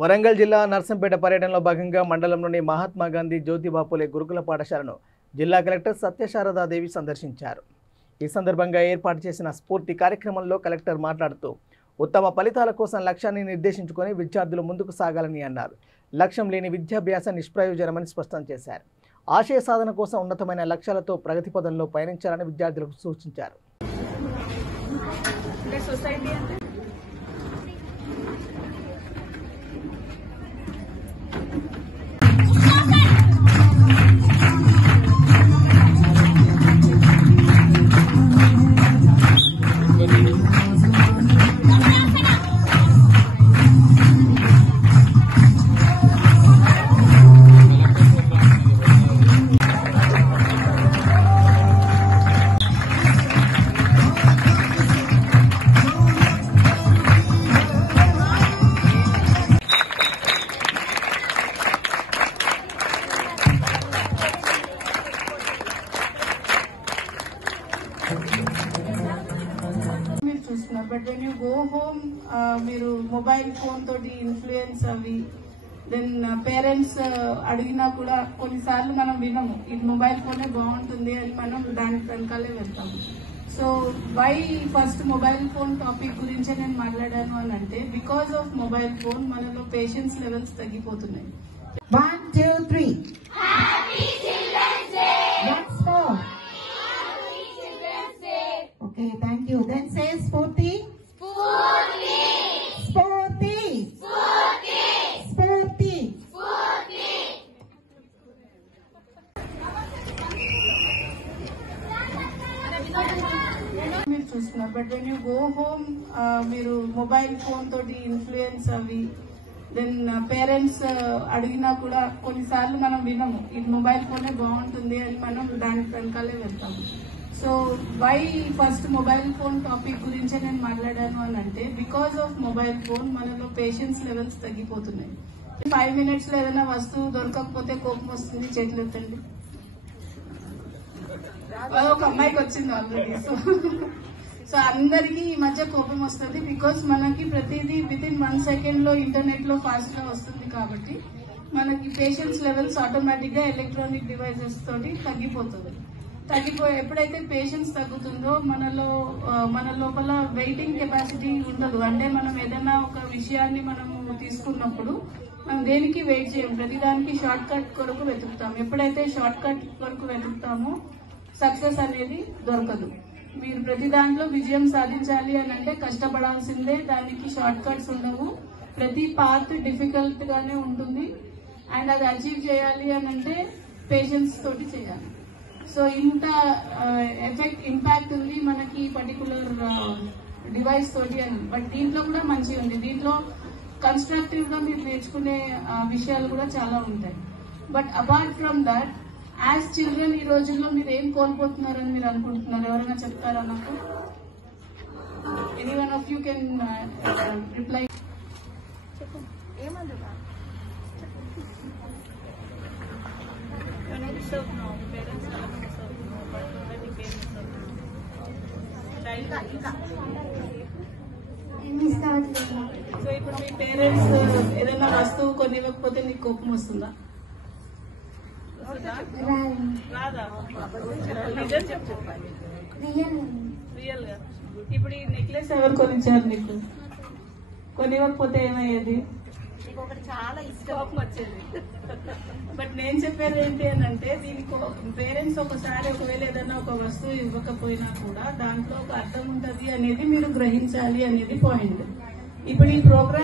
వరంగల్ జిల్లా నర్సంపేట పర్యటనలో భాగంగా మండలంలోని మహాత్మా గాంధీ జ్యోతిబా పూలే గురుకుల పాఠశాలను జిల్లా కలెక్టర్ సత్యశారదాదేవి సందర్శించారు. ఈ సందర్భంగా ఏర్పాటు చేసిన స్ఫూర్తి కార్యక్రమంలో కలెక్టర్ మాట్లాడుతూ ఉత్తమ ఫలితాల కోసం లక్ష్యాన్ని నిర్దేశించుకొని విద్యార్థులు ముందుకు సాగాలని అన్నారు. లక్ష్యం లేని విద్యాభ్యాసం నిష్ప్రయోజనమని స్పష్టం చేశారు. ఆశయ సాధన కోసం ఉన్నతమైన లక్ష్యాలతో ప్రగతి పదంలో పయనించాలని విద్యార్థులకు సూచించారు. But when you go home, మీరు మొబైల్ ఫోన్ తోటి ఇన్ఫ్లుయెన్స్ అవి దెన్ పేరెంట్స్ అడిగినా కూడా కొన్నిసార్లు మనం వినము, ఇది మొబైల్ ఫోనే బాగుంటుంది అని మనం దానికి వెనకాలే వెళ్తాము. So why first mobile phone topic గురించే నేను మాట్లాడాను అని అంటే, బికాస్ ఆఫ్ మొబైల్ ఫోన్ మనలో పేషెన్స్ లెవెల్స్ తగ్గిపోతున్నాయి. 1 2 3 Happy Children's Day. Once more. Happy Children's Day. Okay, thank you. Then say Spurti. Spurti. Spurti. Spurti. Spurti. Spurti. మీరు చూస్తున్నారు. But when you go home, మీరు మొబైల్ ఫోన్ తోటి influence అవి then parents అడిగినా కూడా కొన్నిసార్లు మనం వినము, ఇది మొబైల్ ఫోనే బాగుంటుంది అని మనం దానికి వెనకాలే వెళ్తాము. So why first mobile phone topic గురించే నేను మాట్లాడాను అని అంటే, బికాస్ ఆఫ్ మొబైల్ ఫోన్ మనలో పేషెన్స్ లెవెల్స్ తగ్గిపోతున్నాయి. 5 minutes లో ఏదైనా వస్తువు దొరకకపోతే కోపం వస్తుంది, చేతులు ఎత్తండి. ఒక అమ్మాయికి వచ్చింది ఆల్రెడీ. సో అందరికీ ఈ మధ్య కోపం వస్తుంది, బికాస్ మనకి ప్రతిదీ వితిన్ 1 second లో ఇంటర్నెట్ లో ఫాస్ట్ గా వస్తుంది. కాబట్టి మనకి పేషెన్స్ లెవెల్స్ ఆటోమేటిక్ గా ఎలక్ట్రానిక్ డివైజెస్ తోటి తగ్గిపోతుంది. ఎప్పుడైతే పేషెన్స్ తగ్గుతుందో మన లోపల వెయిటింగ్ కెపాసిటీ ఉండదు. అంటే మనం ఏదైనా ఒక విషయాన్ని మనము తీసుకున్నప్పుడు మనం దేనికి వెయిట్ చేయం, ప్రతిదానికి షార్ట్ కట్ కొరకు వెతుకుతాం. ఎప్పుడైతే షార్ట్ కట్ కొరకు వెతుకుతామో సక్సెస్ అనేది దొరకదు. మీరు ప్రతి దాంట్లో విజయం సాధించాలి అని అంటే కష్టపడాల్సిందే, దానికి షార్ట్ కట్స్ ఉండవు. ప్రతి పార్ట్ డిఫికల్ట్ గానే ఉంటుంది. అండ్ అది అచీవ్ చేయాలి అని అంటే పేషెన్స్ తోటి చేయాలి. సో ఇంత ఇంపాక్ట్ ఉంది మనకి పర్టికులర్ డివైస్ తోటి అని. బట్ దీంట్లో కూడా మంచిగా ఉంది. దీంట్లో కన్స్ట్రక్టివ్ గా మీరు నేర్చుకునే విషయాలు కూడా చాలా ఉంటాయి. But apart from that, as children ఈ రోజుల్లో మీరు ఏం కోల్పోతున్నారని మీరు అనుకుంటున్నారు? ఎవరైనా చెప్తారా నాకు? Any one of you can reply. So ఇప్పుడు మీ పేరెంట్స్ ఏదైనా వస్తువు కొని ఇవ్వకపోతే నీకు కోపం వస్తుందా? రాదా? నిజం చెప్పు. రియల్ గా ఇప్పుడు ఈ నెక్లెస్ ఎవరు కొనిచ్చారు నీకు? కొనివ్వకపోతే ఏమయ్యేది? చాలా ఇష్టం వచ్చేది. బట్ నేను చెప్పేది ఏంటి అని అంటే, దీనికి పేరెంట్స్ ఒకసారి ఒకవేళ ఏదైనా ఒక వస్తువు ఇవ్వకపోయినా కూడా దాంట్లో ఒక అర్థం ఉంటది అనేది మీరు గ్రహించాలి అనేది పాయింట్. ఇప్పుడు ఈ ప్రోగ్రామ్